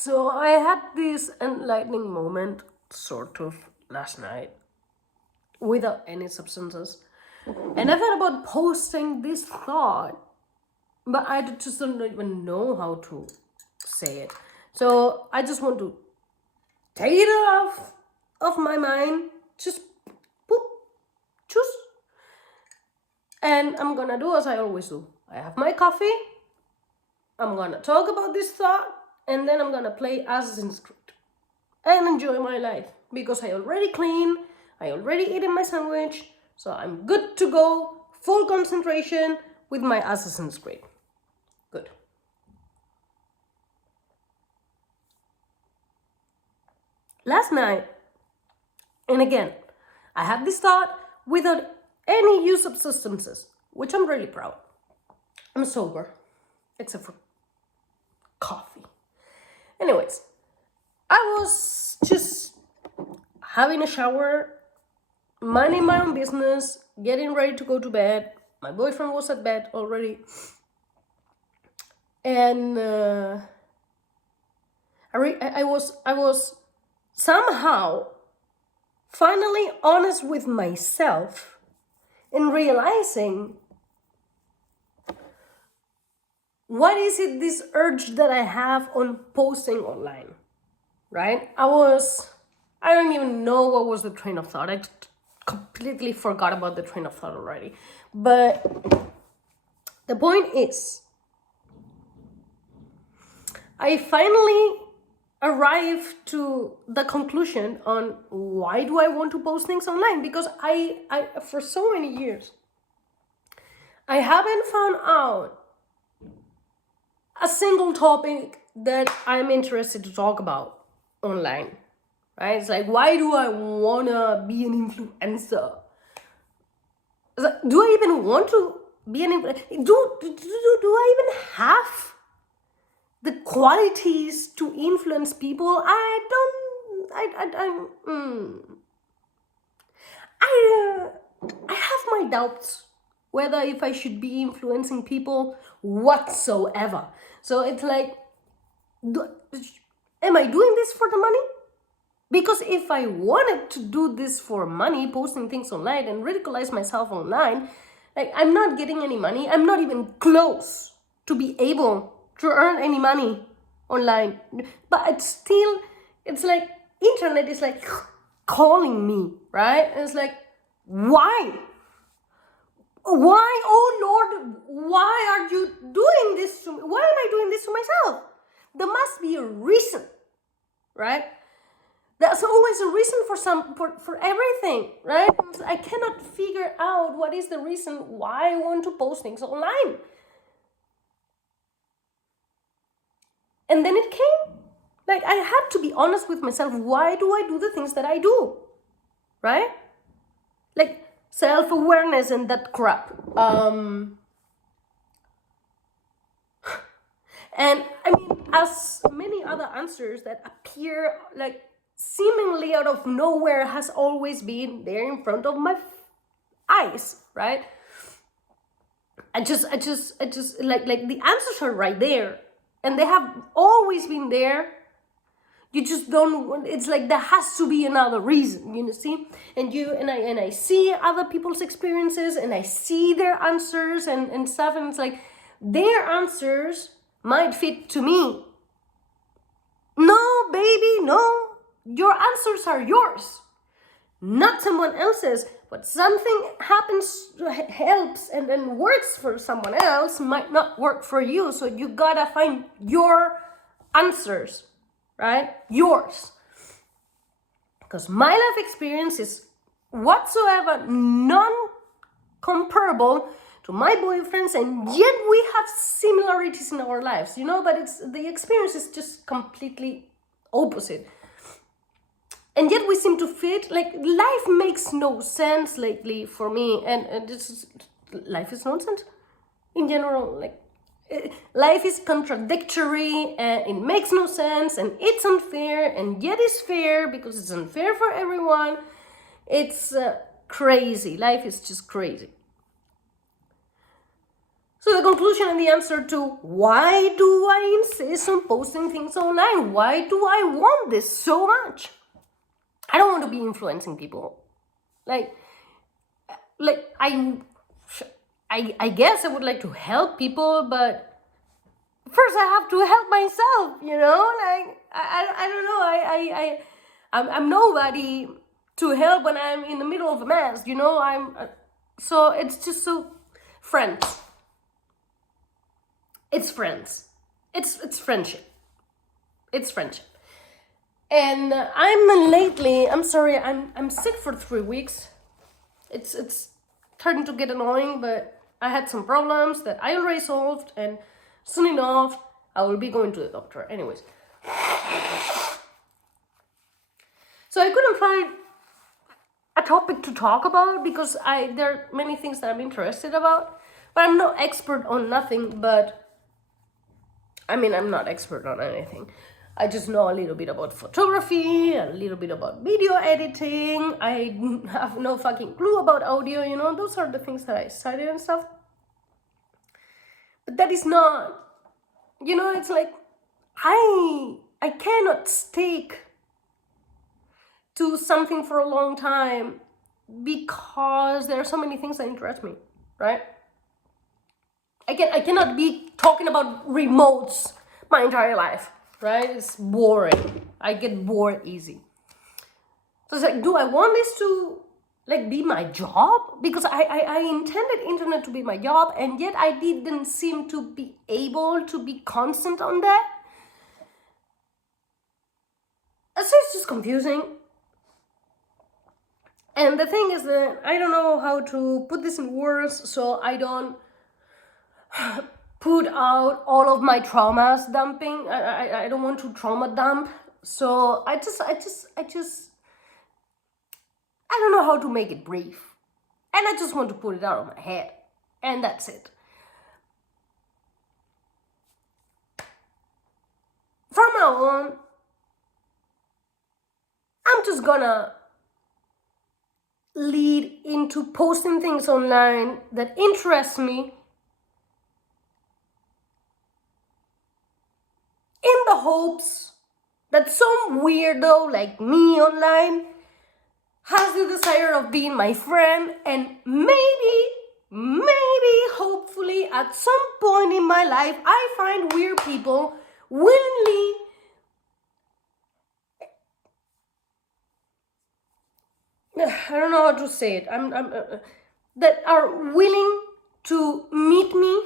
So I had this enlightening moment, sort of, last night, without any substances. And I thought about posting this thought, but I just don't even know how to say it. So I just want to take it off of my mind, just poop, choose. And I'm gonna do as I always do. I have my coffee, I'm gonna talk about this thought, and then I'm gonna play Assassin's Creed and enjoy my life because I already clean, I already eaten my sandwich, so I'm good to go, full concentration with my Assassin's Creed. Good. Last night, and again, I had this thought without any use of substances, which I'm really proud. I'm sober, except for coffee. Anyways, I was just having a shower, minding my own business, getting ready to go to bed. My boyfriend was at bed already. And I was somehow finally honest with myself in realizing what is it, this urge that I have on posting online, right? I don't even know what was the train of thought. I completely forgot about the train of thought already. But the point is, I finally arrived to the conclusion on why do I want to post things online, because I for so many years I haven't found out a single topic that I'm interested to talk about online, right? It's like, why do I wanna be an influencer? Do I even want to be an influencer? Do I even have the qualities to influence people? I have my doubts whether if I should be influencing people whatsoever. So it's like, am I doing this for the money? Because if I wanted to do this for money, posting things online and ridiculize myself online, like, I'm not getting any money. I'm not even close to be able to earn any money online. But it's like internet is like calling me, right? And it's like, why? Why, oh Lord, why are you doing this to me? Why am I doing this to myself? There must be a reason, right? There's always a reason for everything, right? I cannot figure out what is the reason why I want to post things online. And then it came. Like, I had to be honest with myself. Why do I do the things that I do? Right? Like, self-awareness and that crap. And I mean, as many other answers that appear like seemingly out of nowhere has always been there in front of my eyes, right? I just like the answers are right there, and they have always been there. You just don't. It's like there has to be another reason, you know. See, and I see other people's experiences, and I see their answers and stuff, and it's like their answers might fit to me. No, baby, no. Your answers are yours, not someone else's. But something happens, helps, and then works for someone else might not work for you. So you gotta find your answers, right? Yours. Because my life experience is whatsoever non-comparable to my boyfriend's, and yet we have similarities in our lives, you know, but it's the experience is just completely opposite. And yet we seem to fit. Like, life makes no sense lately for me, and this is, life is nonsense in general. Like, life is contradictory, and it makes no sense, and it's unfair, and yet it's fair because it's unfair for everyone. It's crazy. Life is just crazy. So the conclusion and the answer to why do I insist on posting things online? Why do I want this so much? I don't want to be influencing people. Like I guess I would like to help people, but first I have to help myself, you know? Like I don't know. I'm nobody to help when I'm in the middle of a mess, you know? So it's just so friends. It's friends. It's friendship. It's friendship. And I'm sorry, I'm sick for 3 weeks. It's starting to get annoying, but I had some problems that I already solved, and soon enough I will be going to the doctor. Anyways. So I couldn't find a topic to talk about because there are many things that I'm interested about, but I'm no expert on nothing. But I mean, I'm not expert on anything. I just know a little bit about photography, a little bit about video editing. I have no fucking clue about audio, you know. Those are the things that I studied and stuff. But that is not, you know, it's like I cannot stick to something for a long time because there are so many things that interest me, right? I cannot be talking about remotes my entire life, right? It's boring. I get bored easy. So it's like, do I want this to like be my job? Because I intended internet to be my job, and yet I didn't seem to be able to be constant on that. So it's just confusing. And the thing is that I don't know how to put this in words, so I don't put out all of my traumas dumping. I don't want to trauma dump. So I don't know how to make it brief. And I just want to put it out of my head. And that's it. From now on, I'm just gonna lead into posting things online that interest me in the hopes that some weirdo like me online has the desire of being my friend, and maybe, hopefully, at some point in my life, I find weird people willingly I don't know how to say it. That are willing to meet me,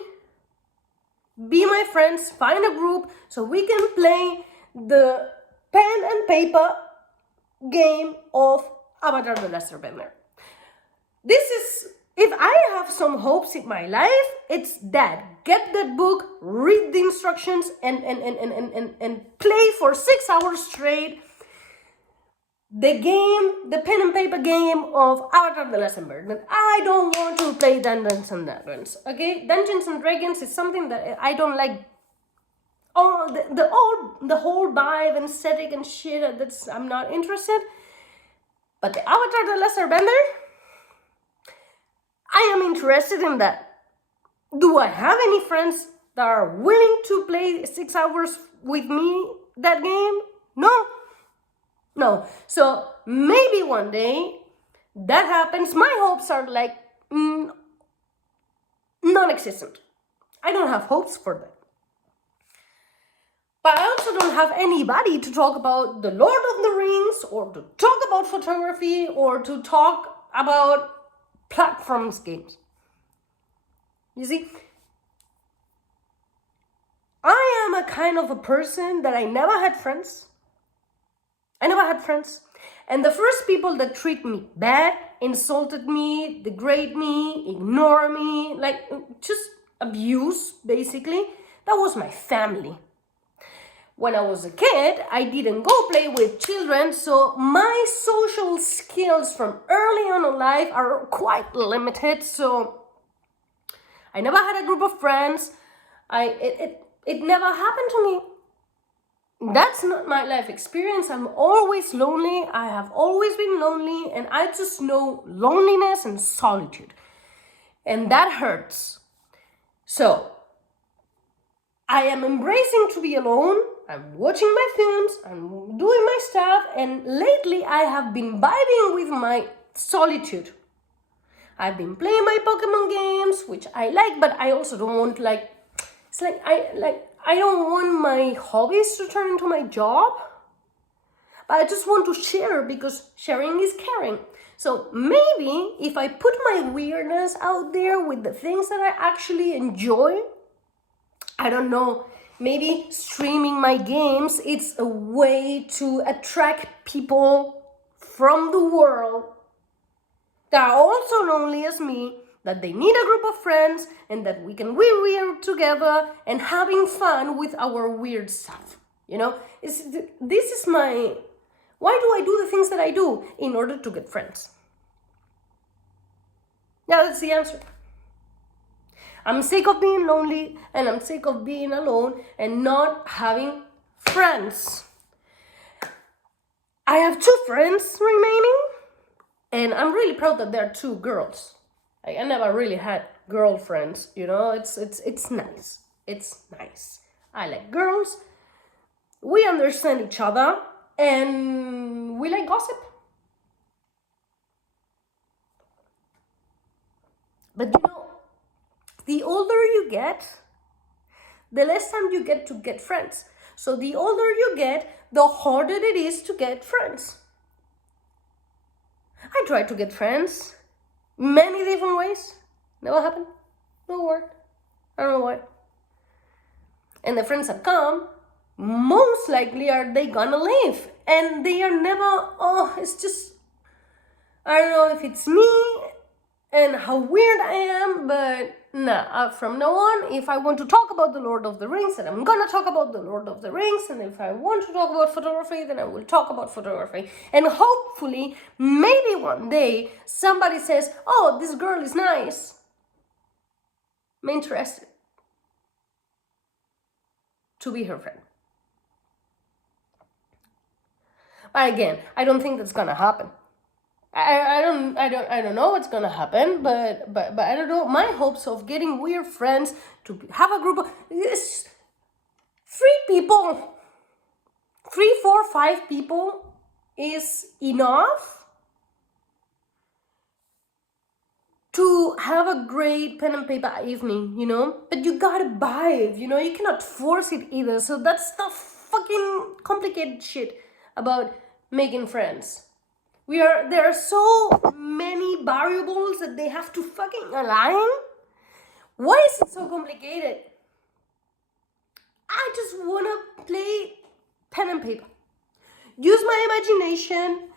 be my friends, find a group so we can play the pen and paper game of Avatar: The Last Airbender. This is, if I have some hopes in my life, it's that. Get that book, read the instructions, and play for 6 hours straight the game, the pen and paper game of Avatar: The Last Airbender. I don't want to play Dungeons and Dragons, okay? Dungeons and Dragons is something that I don't like. Oh, the whole vibe and aesthetic and shit, I'm not interested. But the Avatar: The Last Airbender, I am interested in that. Do I have any friends that are willing to play 6 hours with me that game? No. So maybe one day that happens. My hopes are like non-existent. I don't have hopes for that. But I also don't have anybody to talk about the Lord of the Rings, or to talk about photography, or to talk about platforms games. You see, I am a kind of a person that I never had friends. And the first people that treat me bad, insulted me, degrade me, ignore me, like just abuse, basically, that was my family. When I was a kid, I didn't go play with children, so my social skills from early on in life are quite limited. So I never had a group of friends. It never happened to me. That's not my life experience. I'm always lonely. I have always been lonely, and I just know loneliness and solitude. And that hurts. So I am embracing to be alone. I'm watching my films, I'm doing my stuff, and lately I have been vibing with my solitude. I've been playing my Pokemon games, which I like, but I also don't want I don't want my hobbies to turn into my job. But I just want to share because sharing is caring. So maybe if I put my weirdness out there with the things that I actually enjoy, I don't know, maybe streaming my games, it's a way to attract people from the world that are also lonely as me, that they need a group of friends, and that we can be weird together and having fun with our weird stuff. You know, this is my... Why do I do the things that I do? In order to get friends. Yeah, that's the answer. I'm sick of being lonely, and I'm sick of being alone and not having friends. I have 2 friends remaining, and I'm really proud that they're 2 girls. I never really had girlfriends, you know. It's nice. It's nice. I like girls. We understand each other, and we like gossip. But you know, the older you get, the less time you get to get friends. So the older you get, the harder it is to get friends. I tried to get friends many different ways. Never happened. No work. I don't know why. And the friends that come, most likely are they gonna leave. And they are never, it's just, I don't know if it's me and how weird I am, but nah, from now on, if I want to talk about the Lord of the Rings, then I'm gonna talk about the Lord of the Rings, and if I want to talk about photography, then I will talk about photography. And hopefully, maybe one day, somebody says, oh, this girl is nice. I'm interested to be her friend. But again, I don't think that's gonna happen. I don't know what's gonna happen, but I don't know. My hopes of getting weird friends, to have a group of 3 people, 3, 4, 5 people is enough to have a great pen and paper evening, you know. But you gotta vibe, you know. You cannot force it either. So that's the fucking complicated shit about making friends. There are so many variables that they have to fucking align. Why is it so complicated? I just wanna play pen and paper. Use my imagination,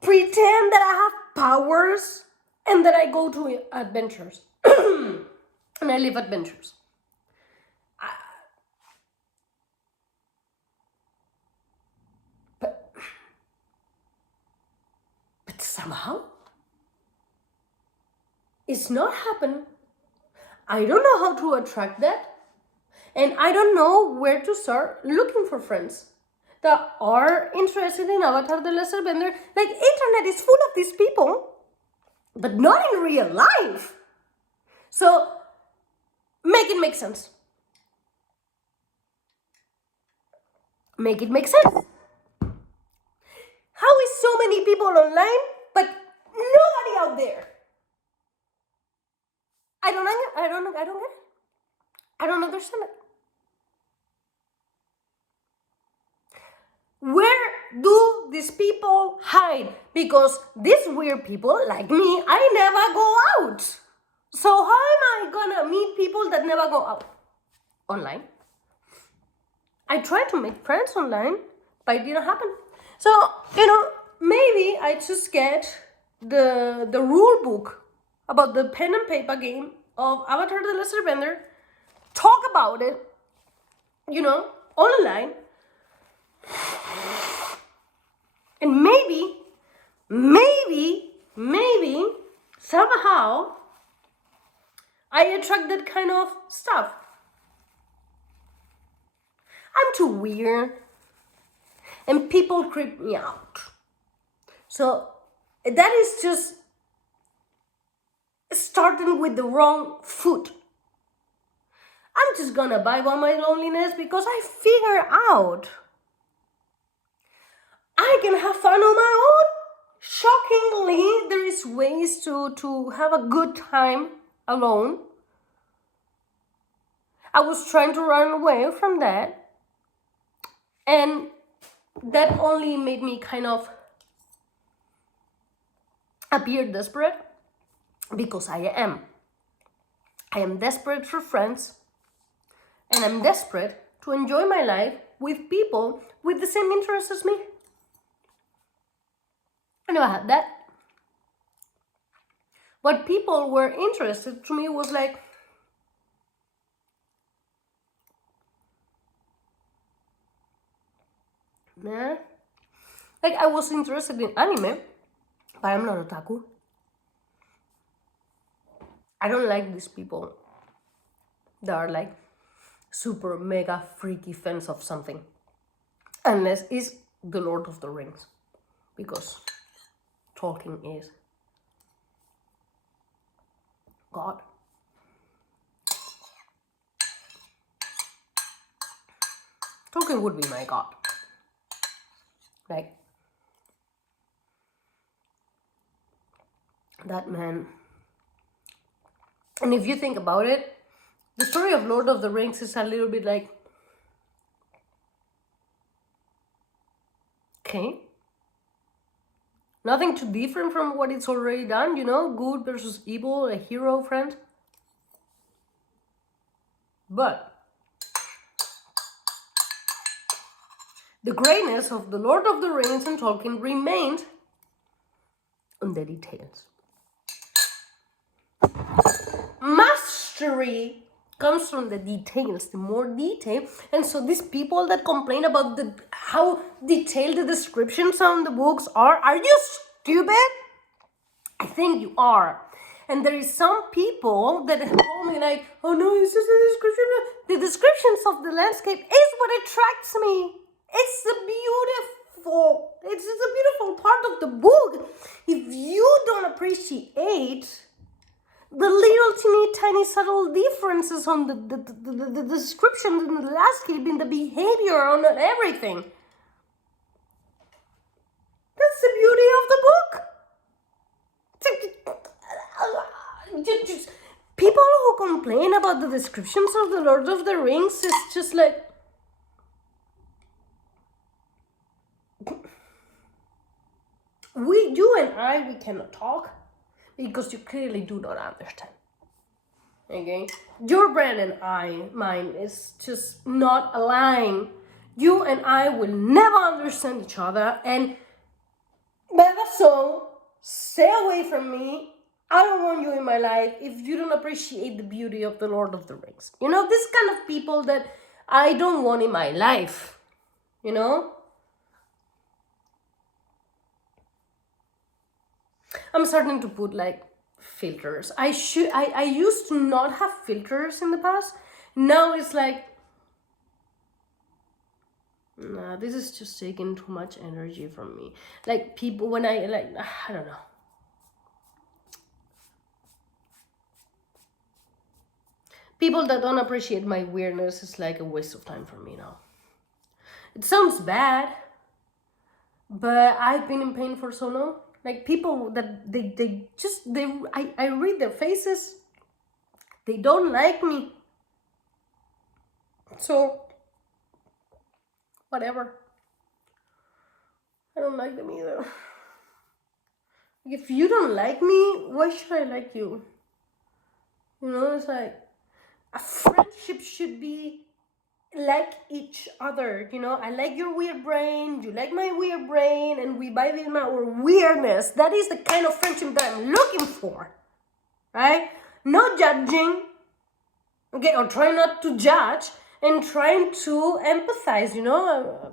pretend that I have powers, and that I go to adventures. And I live adventures. But somehow, it's not happening. I don't know how to attract that. And I don't know where to start looking for friends that are interested in Avatar The Last Airbender. Like, internet is full of these people, but not in real life. So, make it make sense. Make it make sense. How is so many people online, but nobody out there? I don't get it. I don't understand it. Where do these people hide? Because these weird people, like me, I never go out. So how am I gonna meet people that never go out? Online. I tried to make friends online, but it didn't happen. So, you know, maybe I just get the rule book about the pen and paper game of Avatar The Last Airbender, talk about it, you know, online, and maybe, somehow, I attract that kind of stuff. I'm too weird, and people creep me out. So that is just starting with the wrong foot. I'm just gonna vibe on my loneliness because I figure out I can have fun on my own. Shockingly, there is ways to have a good time alone. I was trying to run away from that, and that only made me kind of appear desperate, because I am. I am desperate for friends, and I'm desperate to enjoy my life with people with the same interests as me. I never had that. What people were interested to me was like, nah. Like, I was interested in anime, but I'm not otaku. I don't like these people that are like super mega freaky fans of something. Unless it's The Lord of the Rings. Because Tolkien is God. Tolkien would be my God. Like, that man. And if you think about it, the story of Lord of the Rings is a little bit like, okay, nothing too different from what it's already done, you know, good versus evil, a hero, friend. But the greatness of the Lord of the Rings and Tolkien remained on the details. Mastery comes from the details, the more detail. And so these people that complain about how detailed the descriptions on the books are you stupid? I think you are. And there is some people that have told me like, oh no, it's just a description. The descriptions of the landscape is what attracts me. It's a beautiful part of the book. If you don't appreciate the little teeny tiny subtle differences on the descriptions in the landscape, in the behavior, on everything, that's the beauty of the book. People who complain about the descriptions of the Lord of the Rings is just like, you and I, we cannot talk because you clearly do not understand. Okay, your brain and mine is just not aligned. You and I will never understand each other, and better so, stay away from me. I don't want you in my life if you don't appreciate the beauty of the Lord of the Rings. You know, this kind of people that I don't want in my life. You know? I'm starting to put like filters. I used to not have filters in the past. Now it's like, nah, this is just taking too much energy from me. Like people, when I don't know. People that don't appreciate my weirdness is like a waste of time for me now. It sounds bad, but I've been in pain for so long. Like people that I read their faces, they don't like me. So, whatever. I don't like them either. If you don't like me, why should I like you? You know, it's like, a friendship should be like each other, you know. I like your weird brain, you like my weird brain, and we vibe in our weirdness. That is the kind of friendship that I'm looking for, right? Not judging, okay, or try not to judge, and trying to empathize, you know.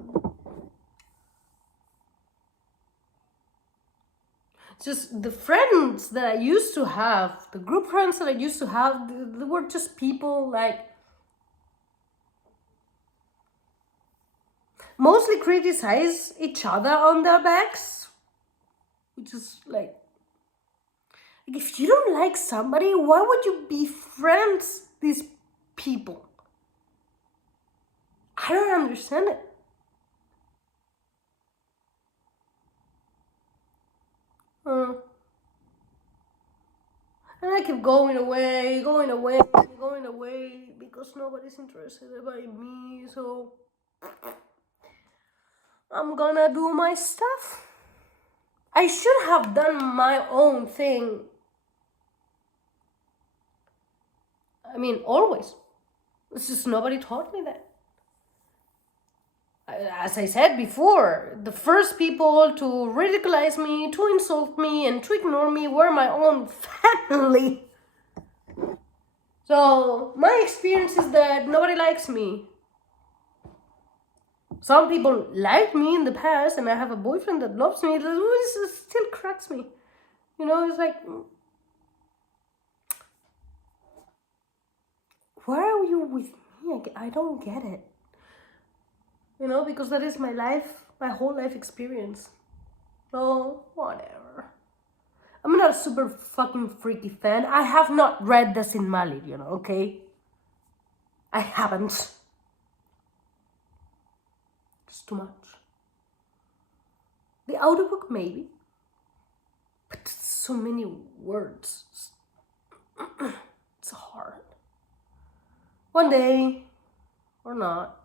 Just the friends that I used to have, the group friends that I used to have, they were just people like mostly criticize each other on their backs, which is like if you don't like somebody, why would you befriend these people? I don't understand it. Uh, and I keep going away because nobody's interested in me. So I'm gonna do my stuff. I should have done my own thing. I mean, always. It's just nobody taught me that. As I said before, the first people to ridiculous me, to insult me, and to ignore me were my own family. So my experience is that nobody likes me. Some people liked me in the past, and I have a boyfriend that loves me. It still cracks me. You know, it's like, why are you with me? I don't get it. You know, because that is my life, my whole life experience. So, whatever. I'm not a super fucking freaky fan. I have not read The Silmarillion, okay? I haven't. It's too much. The audiobook, maybe. But so many words. It's hard. One day, or not.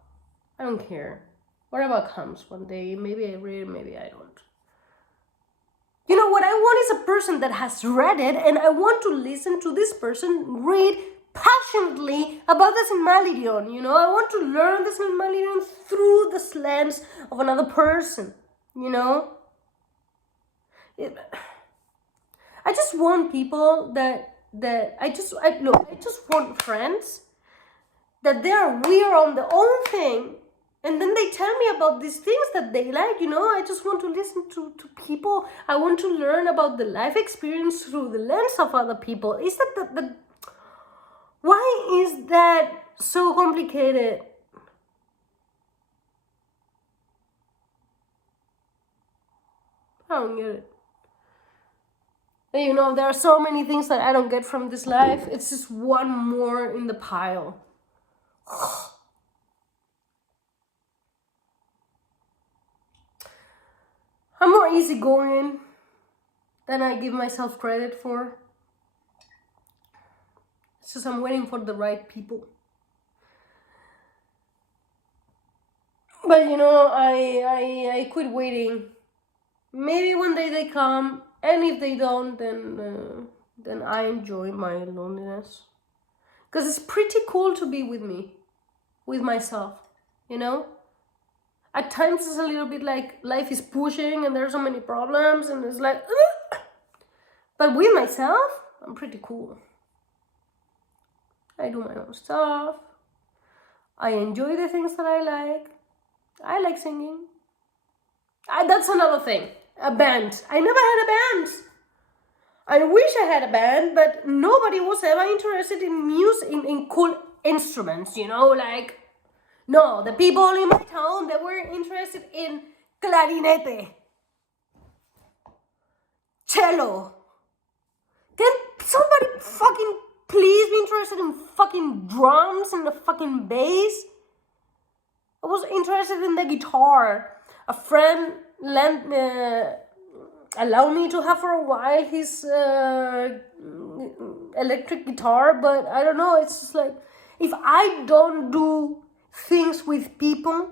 I don't care. Whatever comes one day. Maybe I read, maybe I don't. You know, what I want is a person that has read it, and I want to listen to this person read passionately about the Silmarillion. You know, I want to learn the Silmarillion through the lens of another person. You know? I just want people I just want friends that they are weird on their own thing, and then they tell me about these things that they like. You know, I just want to listen to people. I want to learn about the life experience through the lens of other people. Is that why is that so complicated? I don't get it. And you know, there are so many things that I don't get from this life. It's just one more in the pile. I'm more easygoing than I give myself credit for. It's just I'm waiting for the right people. But you know, I quit waiting. Maybe one day they come, and if they don't, then I enjoy my loneliness. Because it's pretty cool to be with me, with myself, you know? At times it's a little bit like life is pushing and there's so many problems and it's like, ugh! But with myself, I'm pretty cool. I do my own stuff. I enjoy the things that I like. I like singing. That's another thing. A band. I never had a band. I wish I had a band, but nobody was ever interested in music, in cool instruments, you know, like, no, the people in my town, they were interested in clarinete, cello. Can somebody fucking please be interested in fucking drums and the fucking bass? I was interested in the guitar. A friend allowed me to have for a while his electric guitar, but I don't know, it's just like, if I don't do things with people,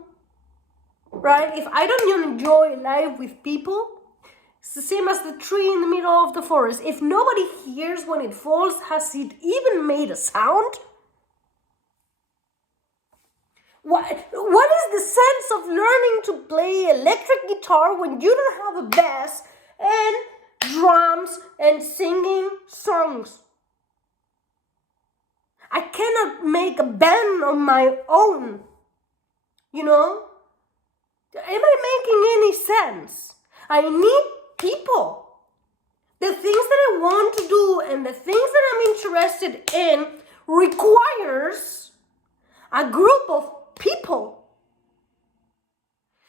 right? If I don't enjoy life with people, it's the same as the tree in the middle of the forest. If nobody hears when it falls, has it even made a sound? What is the sense of learning to play electric guitar when you don't have a bass and drums and singing songs? I cannot make a band on my own, you know? Am I making any sense? I need people. The things that I want to do and the things that I'm interested in requires a group of people.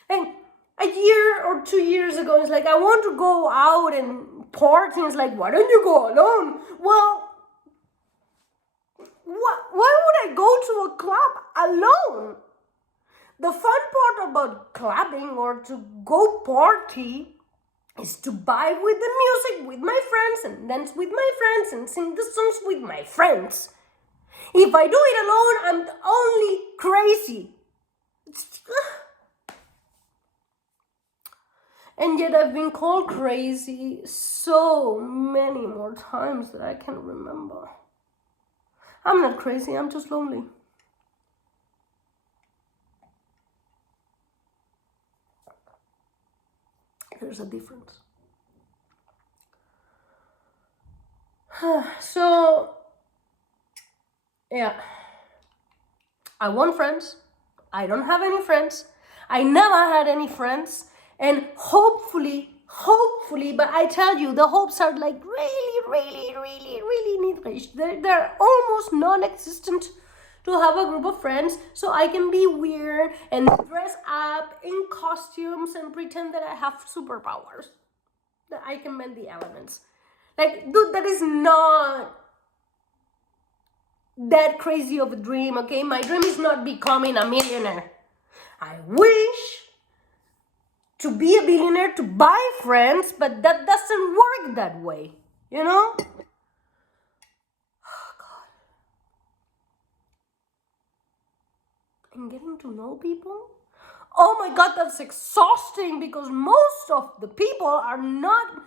And a year or 2 years ago, it's like, I want to go out and party. It's like, why don't you go alone? Well, why would I go to a club alone? The fun part about clubbing or to go party is to vibe with the music with my friends and dance with my friends and sing the songs with my friends. If I do it alone, I'm only crazy. And yet I've been called crazy so many more times that I can remember. I'm not crazy, I'm just lonely. There's a difference. So, yeah. I want friends. I don't have any friends. I never had any friends. And hopefully, but I tell you, the hopes are like really niedrig. They're almost non-existent to have a group of friends so I can be weird and dress up in costumes and pretend that I have superpowers. That I can bend the elements. Like, dude, that is not that crazy of a dream, okay? My dream is not becoming a millionaire. I wish to be a billionaire to buy friends, but that doesn't work that way, you know? Oh, God. And getting to know people? Oh my God, that's exhausting because most of the people are not,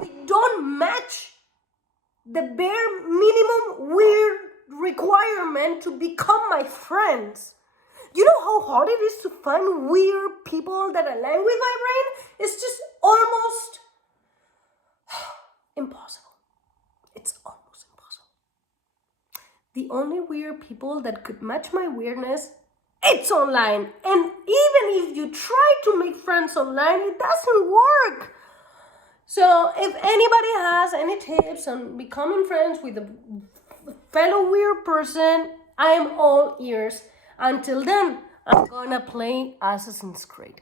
they don't match the bare minimum weird requirement to become my friends. You know how hard it is to find weird people that align with my brain? It's just almost impossible. It's almost impossible. The only weird people that could match my weirdness, it's online. And even if you try to make friends online, it doesn't work. So if anybody has any tips on becoming friends with a fellow weird person, I am all ears. Until then, I'm gonna play Assassin's Creed.